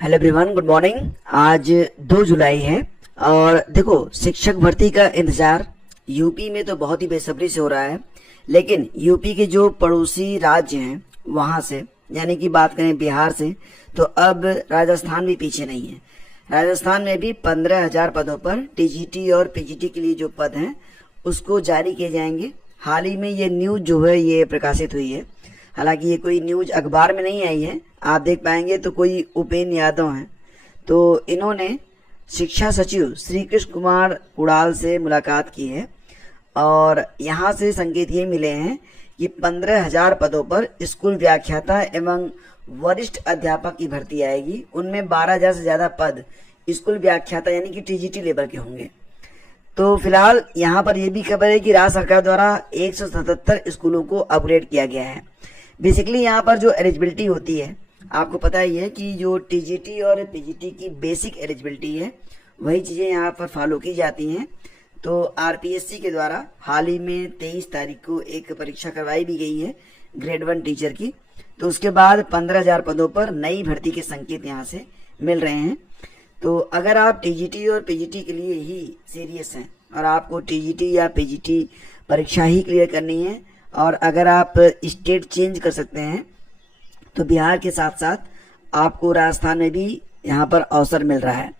Hello everyone, good morning. आज 2 जुलाई है और देखो, शिक्षक भर्ती का इंतजार यूपी में तो बहुत ही बेसब्री से हो रहा है, लेकिन यूपी के जो पड़ोसी राज्य हैं वहां से, यानी कि बात करें बिहार से, तो अब राजस्थान भी पीछे नहीं है। राजस्थान में भी 15,000 पदों पर टीजीटी और पीजीटी के लिए जो पद हैं उसको जारी किए जाएंगे। हाल ही में ये न्यूज जो है ये प्रकाशित हुई है। हालांकि ये कोई न्यूज अखबार में नहीं आई है, आप देख पाएंगे तो कोई उपेंद्र यादव हैं, तो इन्होंने शिक्षा सचिव श्री कृष्ण कुमार उड़ाल से मुलाकात की है और यहाँ से संकेत ये मिले हैं कि 15,000 पदों पर स्कूल व्याख्याता एवं वरिष्ठ अध्यापक की भर्ती आएगी। उनमें 12,000 से ज्यादा पद स्कूल व्याख्याता यानी कि टीजीटी लेवल के होंगे। तो फिलहाल यहाँ पर यह भी खबर है कि राज्य सरकार द्वारा 177 स्कूलों को अपग्रेड किया गया है। बेसिकली यहाँ पर जो एलिजिबिलिटी होती है, आपको पता ही है कि जो टीजीटी और पीजीटी की बेसिक एलिजिबिलिटी है वही चीज़ें यहाँ पर फॉलो की जाती हैं। तो आरपीएससी के द्वारा हाल ही में 23 तारीख को एक परीक्षा करवाई भी गई है ग्रेड 1 टीचर की। तो उसके बाद 15,000 पदों पर नई भर्ती के संकेत यहाँ से मिल रहे हैं। तो अगर आप टीजीटी और पीजीटी के लिए ही सीरियस हैं और आपको टीजीटी या पीजीटी परीक्षा ही क्लियर करनी है और अगर आप स्टेट चेंज कर सकते हैं तो बिहार के साथ साथ आपको राजस्थान में भी यहाँ पर अवसर मिल रहा है।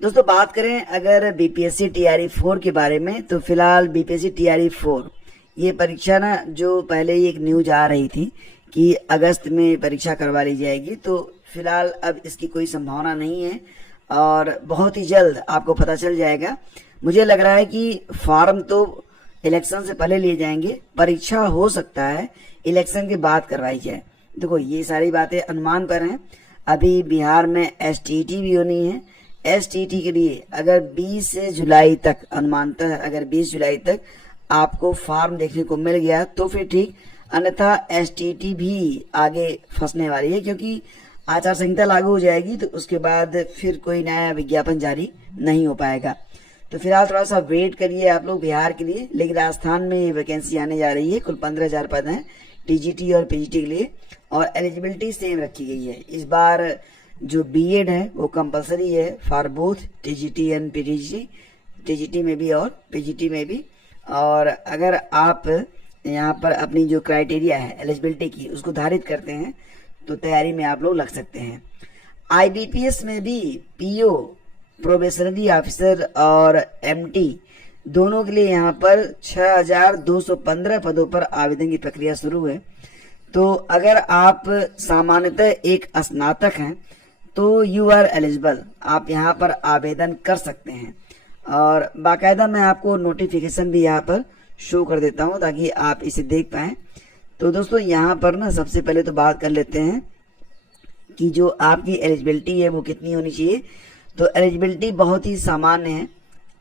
दोस्तों, बात करें अगर बीपीएससी टीआरई 4 के बारे में, तो फिलहाल बीपीएससी टीआरई 4 ये परीक्षा ना, जो पहले ही एक न्यूज आ रही थी कि अगस्त में परीक्षा करवा ली जाएगी, तो फिलहाल अब इसकी कोई संभावना नहीं है और बहुत ही जल्द आपको पता चल जाएगा। मुझे लग रहा है कि फॉर्म तो इलेक्शन से पहले लिए जाएंगे, परीक्षा हो सकता है इलेक्शन के बाद करवाई जाए। देखो, ये सारी बातें अनुमान पर हैं। अभी बिहार में एसटीटी भी होनी है। एसटीटी के लिए अगर 20 जुलाई तक, अनुमानतः अगर 20 जुलाई तक आपको फॉर्म देखने को मिल गया तो फिर ठीक, अन्यथा एसटीटी भी आगे फंसने वाली है क्योंकि आचार संहिता लागू हो जाएगी तो उसके बाद फिर कोई नया विज्ञापन जारी नहीं हो पाएगा। तो फिलहाल थोड़ा सा वेट करिए आप लोग बिहार के लिए। लेकिन राजस्थान में ये वैकेंसी आने जा रही है, कुल 15,000 पद हैं टीजीटी और पीजीटी के लिए और एलिजिबिलिटी सेम रखी गई है। इस बार जो बीएड है वो कंपलसरी है for both TGT and PGT, TGT में भी और पीजीटी में भी। और अगर आप यहाँ पर अपनी जो क्राइटेरिया है एलिजिबिलिटी की उसको धारित करते हैं तो तैयारी में आप लोग लग सकते हैं। आईबीपीएस में भी पीओ, प्रोबेशनरी ऑफिसर और एमटी दोनों के लिए यहाँ पर 6,215 पदों पर आवेदन की प्रक्रिया शुरू है। तो अगर आप सामान्यतः एक स्नातक हैं तो यू आर एलिजिबल, आप यहाँ पर आवेदन कर सकते हैं और बाकायदा मैं आपको नोटिफिकेशन भी यहाँ पर शो कर देता हूँ ताकि आप इसे देख पाएं। तो दोस्तों, यहाँ पर ना सबसे पहले तो बात कर लेते हैं कि जो आपकी एलिजिबिलिटी है वो कितनी होनी चाहिए। तो एलिजिबिलिटी बहुत ही सामान्य है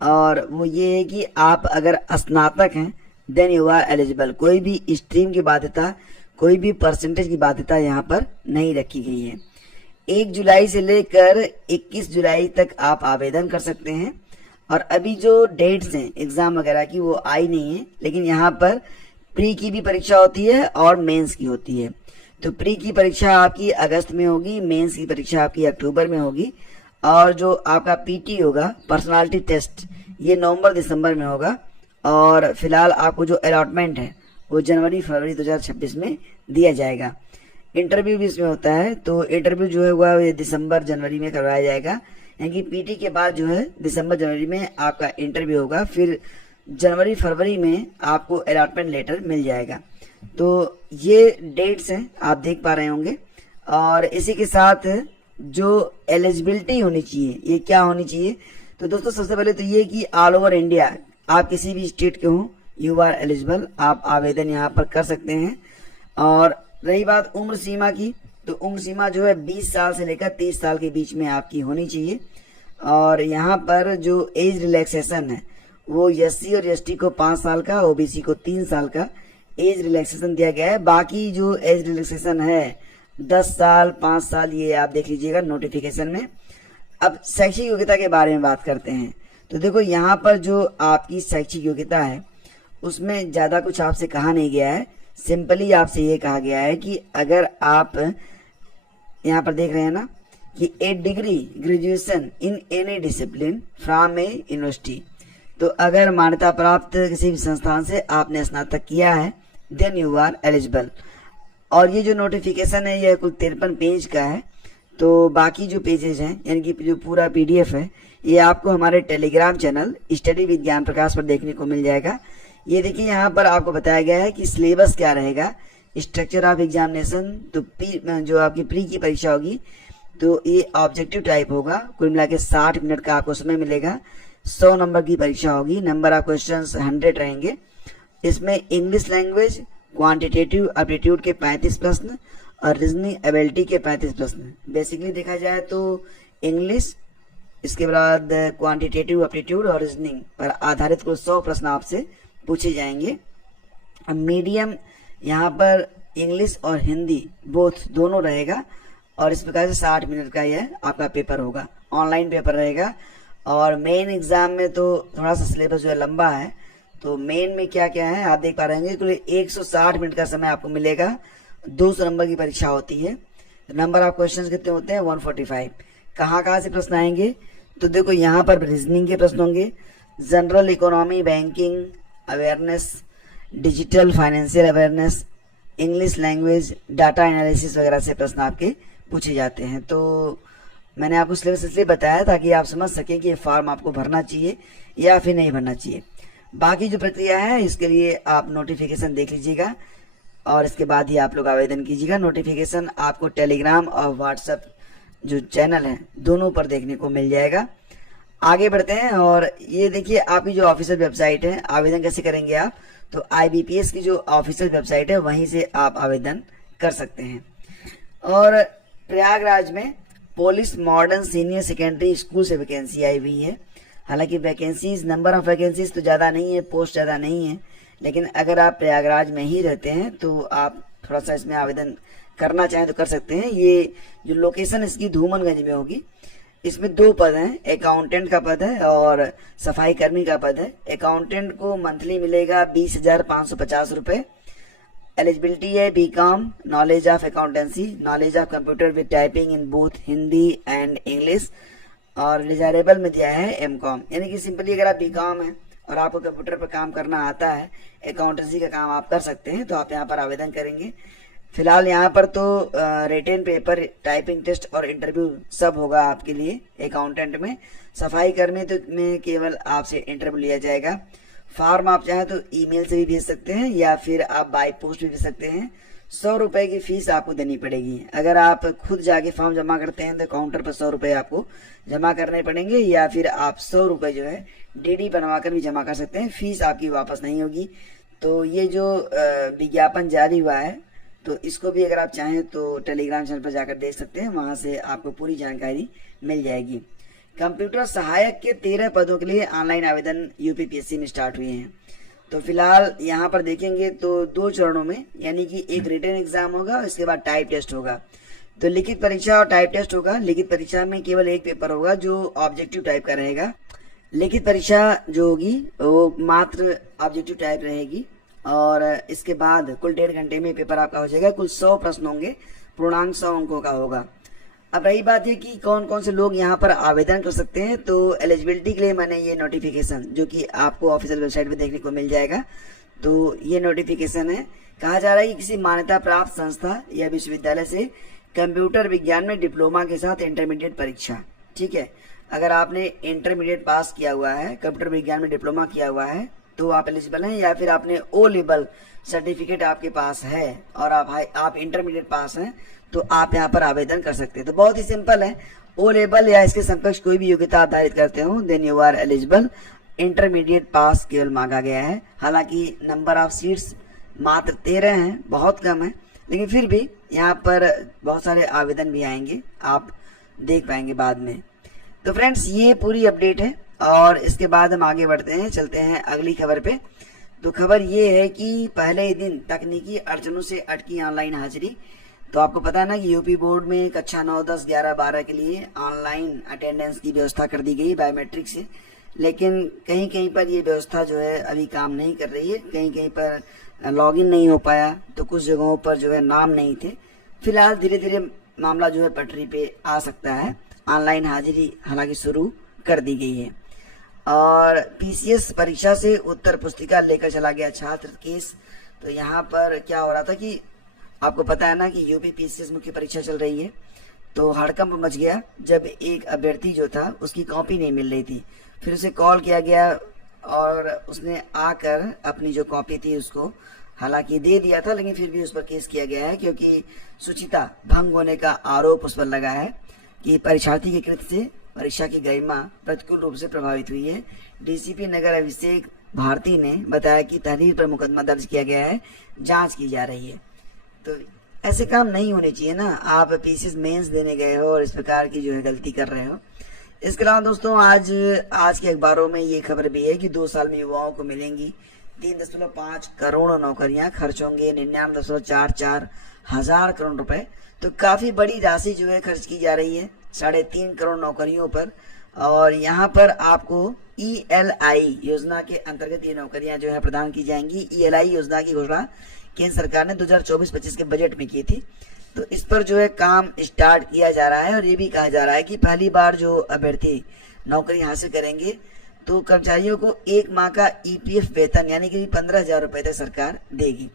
और वो ये है कि आप अगर स्नातक हैं देन यू आर एलिजिबल। कोई भी स्ट्रीम की बाध्यता, कोई भी परसेंटेज की बाध्यता यहाँ पर नहीं रखी गई है। 1 जुलाई से लेकर 21 जुलाई तक आप आवेदन कर सकते हैं और अभी जो डेट्स हैं एग्जाम वगैरह की वो आई नहीं है, लेकिन यहाँ पर प्री की भी परीक्षा होती है और मेंस की होती है। तो प्री की परीक्षा आपकी अगस्त में होगी, मेंस की परीक्षा आपकी अक्टूबर में होगी और जो आपका पीटी होगा, पर्सनालिटी टेस्ट, ये नवंबर दिसंबर में होगा। और फिलहाल आपको जो अलॉटमेंट है वो जनवरी फरवरी 2026 में दिया जाएगा। इंटरव्यू भी इसमें होता है, तो इंटरव्यू जो है वह दिसंबर जनवरी में करवाया जाएगा, यानी कि पीटी के बाद जो है दिसंबर जनवरी में आपका इंटरव्यू होगा, फिर जनवरी फरवरी में आपको अलॉटमेंट लेटर मिल जाएगा। तो ये डेट्स हैं, आप देख पा रहे होंगे। और इसी के साथ जो एलिजिबिलिटी होनी चाहिए, ये क्या होनी चाहिए, तो दोस्तों सबसे पहले तो ये कि ऑल ओवर इंडिया आप किसी भी स्टेट के हों यू आर एलिजिबल, आप आवेदन यहाँ पर कर सकते हैं। और रही बात उम्र सीमा की, तो उम्र सीमा जो है 20 साल से लेकर 30 साल के बीच में आपकी होनी चाहिए। और यहाँ पर जो एज रिलैक्सेशन है वो एससी और एसटी को 5 साल का, ओबीसी को 3 साल का एज रिलैक्सेशन दिया गया है। बाकी जो एज रिलैक्सेशन है 10 साल, 5 साल, ये आप देख लीजिएगा नोटिफिकेशन में। अब शैक्षिक योग्यता के बारे में बात करते हैं। तो देखो, यहाँ पर जो आपकी शैक्षिक योग्यता है उसमें ज्यादा कुछ आपसे कहा नहीं गया है। सिंपली आपसे ये कहा गया है कि अगर आप यहाँ पर देख रहे हैं ना कि a degree graduation in any discipline from a university. तो अगर मान्यता प्राप्त किसी भी संस्थान से आपने स्नातक किया है देन यू आर एलिजिबल। और ये जो नोटिफिकेशन है यह कुल 53 पेज का है। तो बाकी जो पेजेस हैं यानी कि जो पूरा पीडीएफ है ये आपको हमारे टेलीग्राम चैनल स्टडी विद ज्ञान प्रकाश पर देखने को मिल जाएगा। ये देखिए यहाँ पर आपको बताया गया है कि सिलेबस क्या रहेगा, स्ट्रक्चर ऑफ एग्जामिनेशन। तो जो आपकी प्री की परीक्षा होगी तो ये ऑब्जेक्टिव टाइप होगा, कुल मिला के 60 मिनट का आपको समय मिलेगा। 100 नंबर की परीक्षा होगी, नंबर ऑफ क्वेश्चन 100 रहेंगे। इसमें इंग्लिश लैंग्वेज क्वांटिटेटिव एप्टीट्यूड के 35 प्रश्न और रीजनिंग एबिलिटी के 35 प्रश्न। बेसिकली देखा जाए तो इंग्लिश, इसके बाद क्वांटिटेटिव एप्टीट्यूड और रीजनिंग पर आधारित कुल 100 प्रश्न आपसे पूछे जाएंगे। मीडियम यहाँ पर इंग्लिश और हिंदी बोथ दोनों रहेगा और इस प्रकार से 60 मिनट का यह आपका पेपर होगा, ऑनलाइन पेपर रहेगा। और मेन एग्जाम में तो थोड़ा सा सिलेबस जो है लंबा है। तो मेन में क्या क्या है आप देख पा रहे होंगे, कुल 160 मिनट का समय आपको मिलेगा। 200 नंबर की परीक्षा होती है। नंबर ऑफ क्वेश्चंस कितने होते हैं 145। कहाँ से प्रश्न आएंगे तो देखो यहाँ पर रीजनिंग के प्रश्न होंगे, general economy, banking awareness, digital financial awareness, English language, data analysis वगैरह से प्रश्न आपके पूछे जाते हैं। तो मैंने आपको सिलेबस इसलिए बताया ताकि आप समझ सकें कि ये फॉर्म आपको भरना चाहिए या फिर नहीं भरना चाहिए। बाकी जो प्रक्रिया है इसके लिए आप नोटिफिकेशन देख लीजिएगा और इसके बाद ही आप लोग आवेदन कीजिएगा। नोटिफिकेशन आपको टेलीग्राम और व्हाट्सएप जो चैनल है दोनों पर देखने को मिल जाएगा। आगे बढ़ते हैं और ये देखिए आपकी जो ऑफिशियल वेबसाइट है, आवेदन कैसे करेंगे आप, तो IBPS की जो ऑफिशियल वेबसाइट है वहीं से आप आवेदन कर सकते हैं। और प्रयागराज में police modern senior secondary school से वैकेंसी आई हुई है। हालांकि वैकेंसीज, नंबर ऑफ वैकेंसीज तो ज़्यादा नहीं है, पोस्ट ज़्यादा नहीं है, लेकिन अगर आप प्रयागराज में ही रहते हैं तो आप थोड़ा सा इसमें आवेदन करना चाहें तो कर सकते हैं। ये जो लोकेशन इसकी धूमनगंज में होगी। इसमें 2 पद हैं, अकाउंटेंट का पद है और सफाई कर्मी का पद है। अकाउंटेंट को मंथली मिलेगा 20,550 रुपये। एलिजिबिलिटी है BCom, knowledge of accountancy, knowledge of computer with typing in both Hindi and English, और डिजायरेबल में दिया है एमकॉम। यानी कि सिंपली अगर आप बीकॉम है और आपको कंप्यूटर पर काम करना आता है, अकाउंटेंसी का काम आप कर सकते हैं, तो आप यहाँ पर आवेदन करेंगे। फिलहाल यहाँ पर तो रिटन पेपर, टाइपिंग टेस्ट और इंटरव्यू सब होगा आपके लिए। अकाउंटेंट में, सफाई कर्मी तो में केवल आपसे इंटरव्यू लिया जाएगा। फॉर्म आप चाहें तो ईमेल से भी भेज सकते हैं या फिर आप बाई पोस्ट भी भेज सकते हैं। 100 रुपए की फीस आपको देनी पड़ेगी। अगर आप खुद जाके फॉर्म जमा करते हैं तो काउंटर पर 100 रुपए आपको जमा करने पड़ेंगे, या फिर आप 100 रुपए जो है DD बनवाकर भी जमा कर सकते हैं। फीस आपकी वापस नहीं होगी। तो ये जो विज्ञापन जारी हुआ है तो इसको भी अगर आप चाहें तो टेलीग्राम चैनल पर जाकर देख सकते हैं, वहां से आपको पूरी जानकारी मिल जाएगी। कंप्यूटर सहायक के 13 पदों के लिए ऑनलाइन आवेदन UPPSC में स्टार्ट हुए हैं। तो फिलहाल यहाँ पर देखेंगे तो 2 चरणों में, यानी कि एक रिटन एग्जाम होगा और इसके बाद टाइप टेस्ट होगा। तो लिखित परीक्षा और टाइप टेस्ट होगा। लिखित परीक्षा में केवल एक पेपर होगा जो ऑब्जेक्टिव टाइप का रहेगा। लिखित परीक्षा जो होगी वो मात्र ऑब्जेक्टिव टाइप रहेगी और इसके बाद कुल 1.5 घंटे में पेपर आपका हो जाएगा। कुल 100 प्रश्न होंगे, पूर्णांक 100 अंकों का होगा। अब रही बात है कि कौन कौन से लोग यहाँ पर आवेदन कर सकते हैं। तो एलिजिबिलिटी के लिए मैंने ये नोटिफिकेशन जो कि आपको ऑफिशियल वेबसाइट पे देखने को मिल जाएगा, तो ये नोटिफिकेशन है। कहा जा रहा है कि किसी मान्यता प्राप्त संस्था या विश्वविद्यालय से कंप्यूटर विज्ञान में डिप्लोमा के साथ इंटरमीडिएट परीक्षा, ठीक है। अगर आपने इंटरमीडिएट पास किया हुआ है, कंप्यूटर विज्ञान में डिप्लोमा किया हुआ है तो आप एलिजिबल हैं, या फिर आपने O लेवल सर्टिफिकेट आपके पास है और आप इंटरमीडिएट पास हैं तो आप यहाँ पर आवेदन कर सकते हैं। तो बहुत ही सिंपल है, O लेवल या इसके समकक्ष कोई भी योग्यता आधारित करते हो then you are eligible. Intermediate pass केवल मांगा गया है। हालांकि नंबर ऑफ सीट्स मात्र 13 हैं, बहुत कम है, लेकिन फिर भी यहाँ पर बहुत सारे आवेदन भी आएंगे, आप देख पाएंगे बाद में। तो फ्रेंड्स ये पूरी अपडेट है और इसके बाद हम आगे बढ़ते हैं, चलते हैं अगली खबर पे। तो खबर ये है कि पहले ही दिन तकनीकी अड़चनों से अटकी ऑनलाइन हाजिरी। तो आपको पता है ना कि यूपी बोर्ड में कक्षा 9, 10, 11, 12 के लिए ऑनलाइन अटेंडेंस की व्यवस्था कर दी गई बायोमेट्रिक से, लेकिन कहीं कहीं पर ये व्यवस्था जो है अभी काम नहीं कर रही है। कहीं कहीं पर लॉगिन नहीं हो पाया, तो कुछ जगहों पर जो है नाम नहीं थे। फिलहाल धीरे धीरे मामला जो है पटरी पे आ सकता है। ऑनलाइन हाजिरी हालांकि शुरू कर दी गई है। और पीसीएस परीक्षा से उत्तर पुस्तिका लेकर चला गया छात्र केस। तो यहाँ पर क्या हो रहा था कि आपको पता है ना कि यूपी पीसीएस मुख्य परीक्षा चल रही है, तो हड़कंप मच गया जब एक अभ्यर्थी जो था उसकी कॉपी नहीं मिल रही थी। फिर उसे कॉल किया गया और उसने आकर अपनी जो कॉपी थी उसको हालांकि दे दिया था, लेकिन फिर भी उस पर केस किया गया है क्योंकि शुचिता भंग होने का आरोप उस पर लगा है कि परीक्षार्थी के कृत्य से परीक्षा की गरिमा प्रतिकूल रूप से प्रभावित हुई है। डीसीपी नगर अभिषेक भारती ने बताया कि तहरीर पर मुकदमा दर्ज किया गया है, जांच की जा रही है। तो ऐसे काम नहीं होने चाहिए ना, आप पीसीएस मेंस देने गए हो और इस प्रकार की जो है गलती कर रहे हो। इसके अलावा दोस्तों आज के अखबारों में ये खबर भी है कि 2 साल में युवाओं को मिलेंगी 3.5 करोड़ नौकरियां, खर्च होंगे 99.44 हजार करोड़ रुपए। तो काफी बड़ी राशि जो है खर्च की जा रही है 3.5 करोड़ नौकरियों पर। और यहाँ पर आपको ईएलआई योजना के अंतर्गत ये नौकरियां जो है प्रदान की जाएंगी। ईएलआई योजना की घोषणा केंद्र सरकार ने 2024-25 के बजट में की थी। तो इस पर जो है काम स्टार्ट किया जा रहा है और ये भी कहा जा रहा है कि पहली बार जो अभ्यर्थी नौकरी हासिल करेंगे तो कर्मचारियों को 1 माह का ईपीएफ वेतन यानी कि 15,000 रुपए तक सरकार देगी।